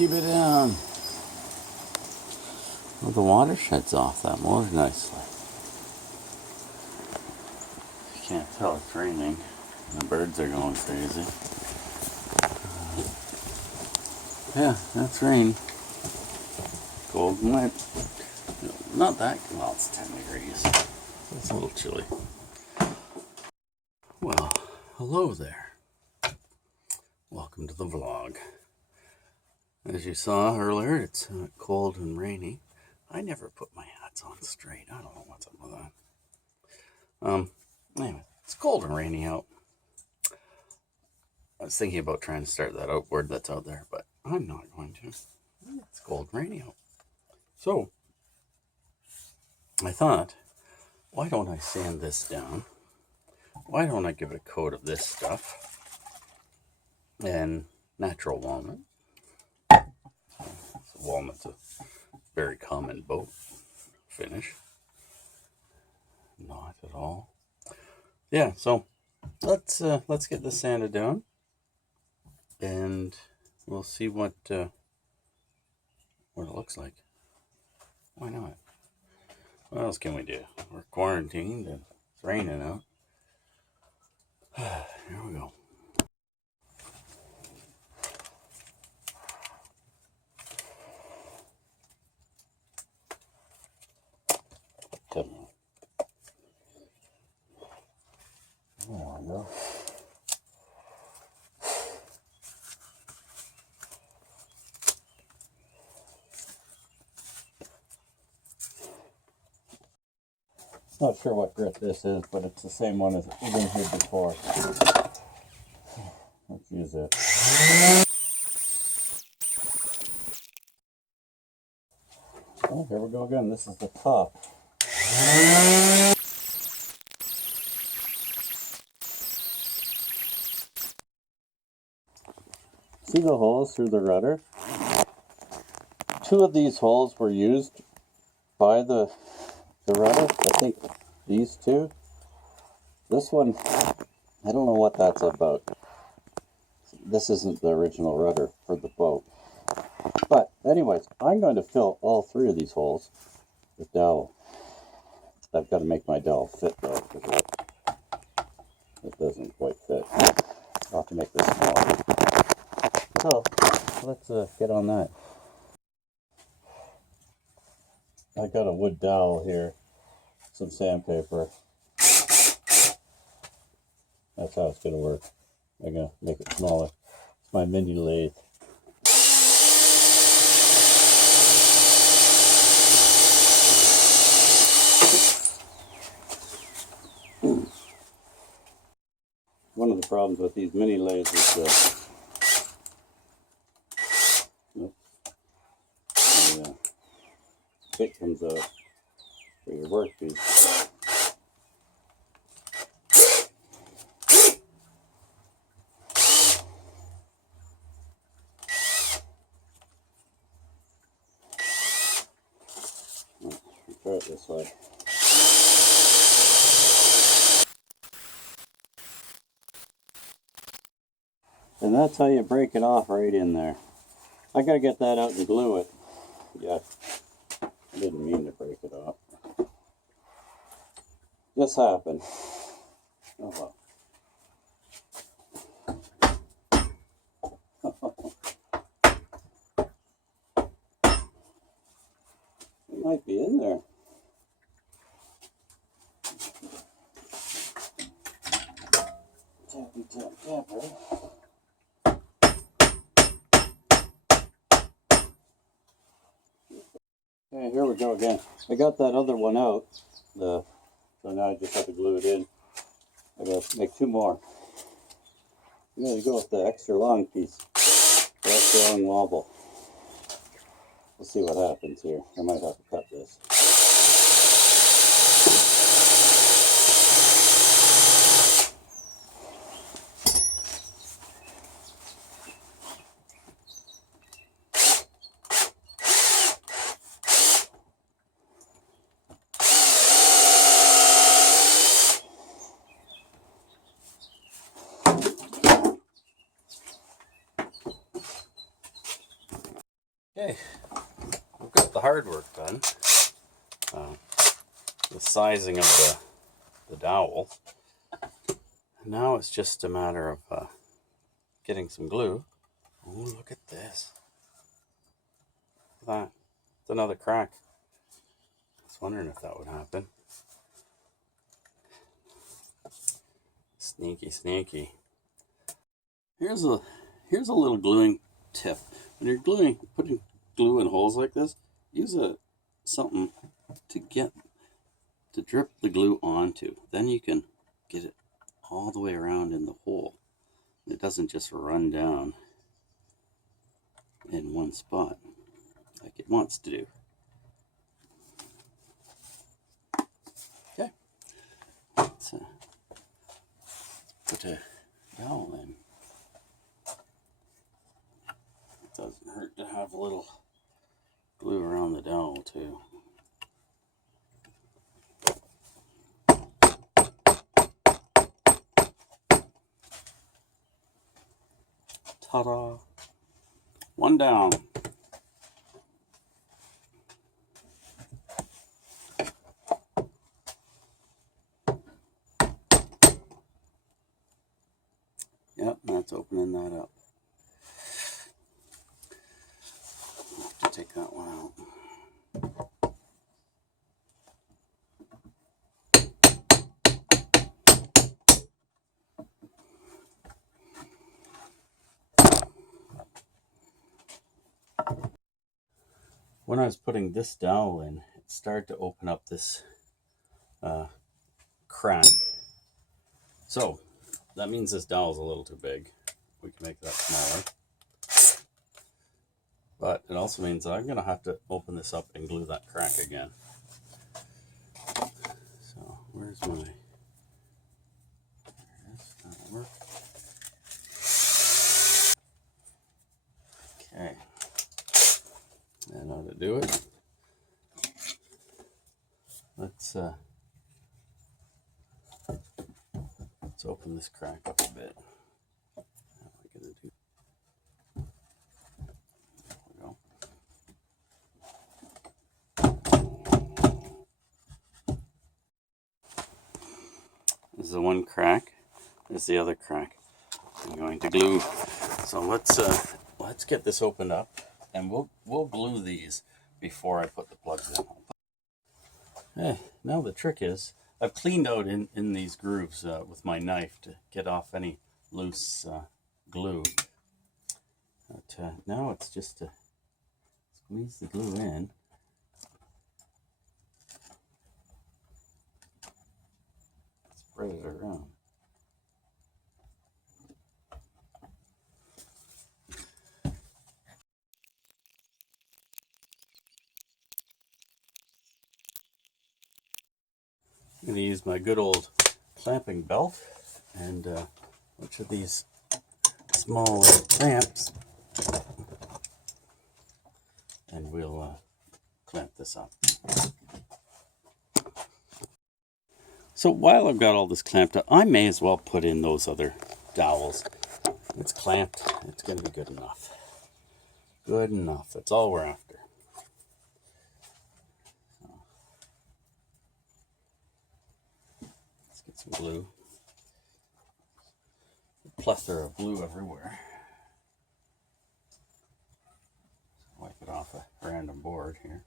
keep it down. Well, the water sheds off that more nicely. You can't tell it's raining. The birds are going crazy. Yeah, that's rain. Cold and wet. Not that, well, it's 10 degrees. It's a little chilly. Well, hello there. Welcome to the vlog. As you saw earlier, it's cold and rainy. I never put my hats on straight. I don't know what's up with that. Anyway, it's cold and rainy out. I was thinking about trying to start that word that's out there, but I'm not going to. It's cold and rainy out. So, I thought, why don't I sand this down? Why don't I give it a coat of this stuff and natural walnut? Walnut's a very common boat finish. Not at all. Yeah, so let's get this sanded down, and we'll see what it looks like. Why not? What else can we do? We're quarantined and it's raining out. Here we go. There we go. Not sure what grit this is, but it's the same one as was in here before. Let's use it. Oh, here we go again. This is the top. See the holes through the rudder? 2 of these holes were used by the rudder. I think these 2. This one, I don't know what that's about. This isn't the original rudder for the boat. But anyways, I'm going to fill all 3 of these holes with dowel. I've got to make my dowel fit though, because it doesn't quite fit. I'll have to make this smaller. So, let's get on that. I got a wood dowel here, some sandpaper. That's how it's going to work. I'm going to make it smaller. It's my mini lathe. One of the problems with these mini lathes is the bit comes out for your workpiece. Try it this way. And that's how you break it off right in there. I gotta get that out and glue it. Yeah, I didn't mean to break it off. Just happened. Oh well. It might be in there. Tappy tap tap, right? Okay, here we go again. I got that other one out. So now I just have to glue it in. I gotta make 2 more. I'm gonna go with the extra long piece. The extra long wobble. We'll see what happens here. I might have to cut this. Okay, we've got the hard work done. The sizing of the dowel. Now it's just a matter of getting some glue. Oh, look at this. Look at that. It's another crack. I was wondering if that would happen. Sneaky, sneaky. Here's a little gluing tip. When you're putting glue in holes like this, use something to drip the glue onto. Then you can get it all the way around in the hole. It doesn't just run down in one spot like it wants to do. Okay, let's put a dowel in. It doesn't hurt to have a little glue around the dowel too. Ta-da! One down. Yep, that's opening that up. I'll have to take that one out. When I was putting this dowel in, it started to open up this crack. So that means this dowel is a little too big. We can make that smaller. But it also means that I'm going to have to open this up and glue that crack again. So where's my... That'll work. Okay. And how to do it. Let's open this crack up a bit. How am I going to do? There we go. This is the one crack. This is the other crack. I'm going to glue. So let's get this opened up, and we'll glue these before I put the plugs in. Hey, now the trick is I've cleaned out in these grooves with my knife to get off any loose glue. But now it's just to squeeze the glue in. Spread it around. I'm going to use my good old clamping belt and a bunch of these small clamps, and we'll clamp this up. So while I've got all this clamped up, I may as well put in those other dowels. It's clamped, it's going to be good enough. Good enough, that's all we're after. Some glue. A plethora of glue everywhere. Wipe it off a random board here.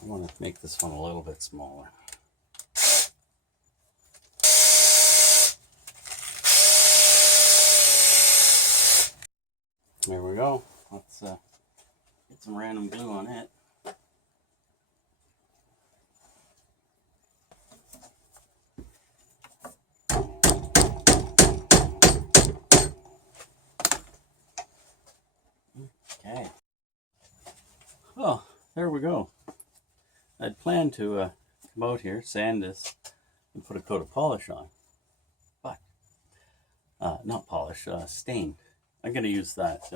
I want to make this one a little bit smaller. There we go. Let's get some random glue on it. Okay. Oh, there we go. I'd planned to come out here, sand this, and put a coat of polish on. But, not polish, stain. I'm going to use that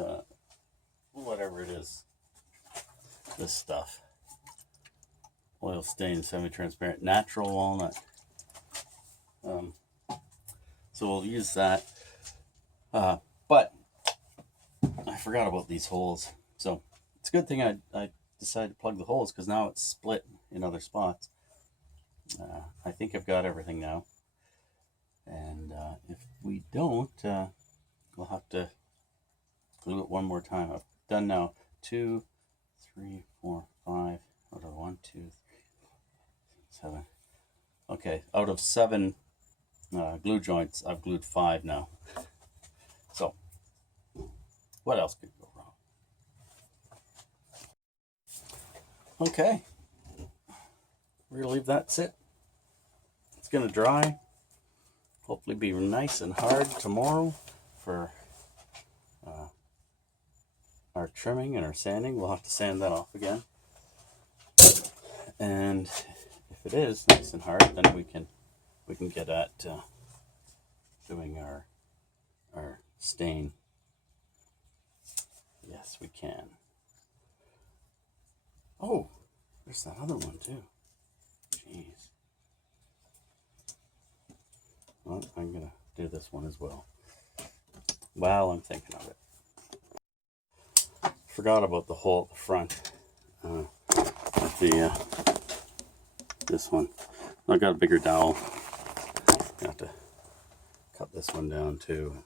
whatever it is, this stuff. Oil stained, semi-transparent, natural walnut. So we'll use that. But I forgot about these holes. So it's a good thing I decided to plug the holes, because now it's split in other spots. I think I've got everything now. And if we don't, we'll have to glue it one more time. I've done now 2, 3, 4, 5. What are 1, 2, 3, 7. Okay, out of 7 glue joints, I've glued 5 now. So, what else could go wrong? Okay, we're gonna leave that sit. It's gonna dry. Hopefully be nice and hard tomorrow for our trimming and our sanding. We'll have to sand that off again. And if it is nice and hard, then we can get at doing our stain. Yes, we can. Oh, there's that other one too. Jeez. Well, I'm gonna do this one as well. While I'm thinking of it. Forgot about the hole at the front. With this one. I got a bigger dowel. I have to cut this one down too.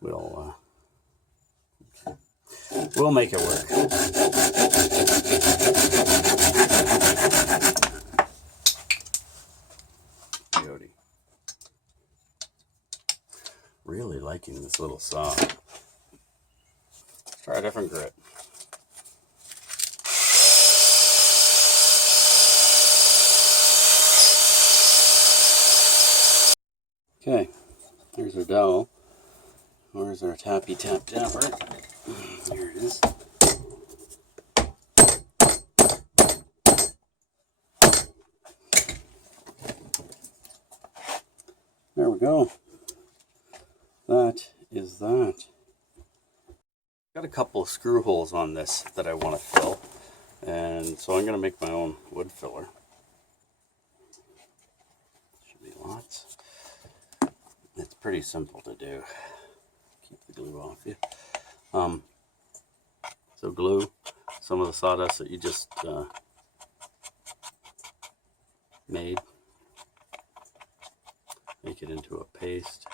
We'll make it work. Beauty. Really liking this little saw. Let's try a different grit. Okay, here's our dowel. Where's our tappy tap tapper? Here it is. There we go. That is that. Got a couple of screw holes on this that I want to fill, and so I'm going to make my own wood filler. Should be lots. It's pretty simple to do. Keep the glue off you. So glue some of the sawdust that you just made. Make it into a paste.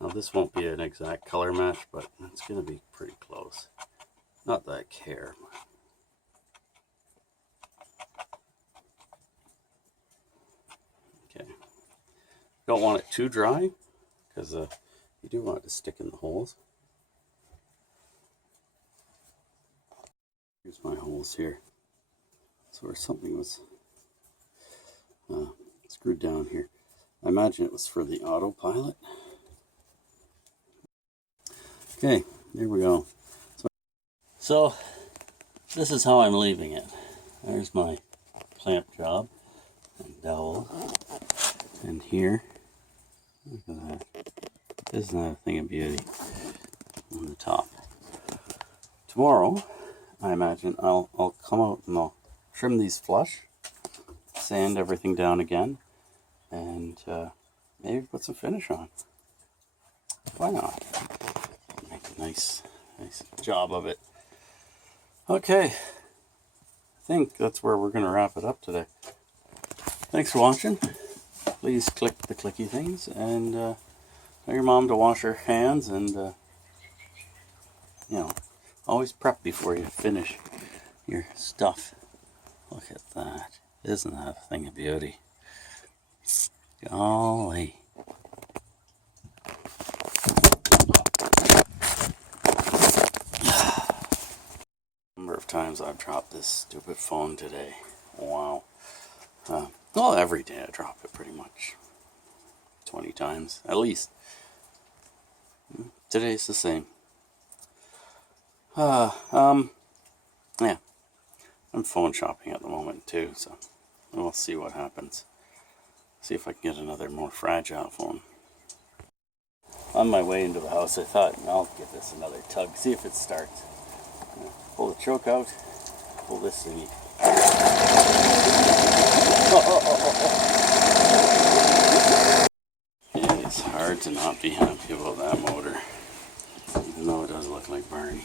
Now this won't be an exact color match, but it's going to be pretty close. Not that I care. Okay. Don't want it too dry, because you do want it to stick in the holes. Here's my holes here. So where something was screwed down here. I imagine it was for the autopilot. Okay, there we go. So this is how I'm leaving it. There's my clamp job and dowel. And here, look at that. Isn't that a thing of beauty on the top? Tomorrow, I imagine I'll come out and I'll trim these flush, sand everything down again, and maybe put some finish on. Why not? Make a nice job of it. Okay, I think that's where we're going to wrap it up today. Thanks for watching. Please click the clicky things, and tell your mom to wash her hands, and you know, always prep before you finish your stuff. Look at that. Isn't that a thing of beauty? Golly. Number of times I've dropped this stupid phone today. Wow. Well, every day I drop it pretty much. 20 times, at least. Today's the same. Yeah. I'm phone shopping at the moment too, so we'll see what happens. See if I can get another more fragile phone. On my way into the house, I thought, I'll give this another tug, see if it starts. Pull the choke out, pull this thingy. It's hard to not be happy about that motor, even though it does look like Barney.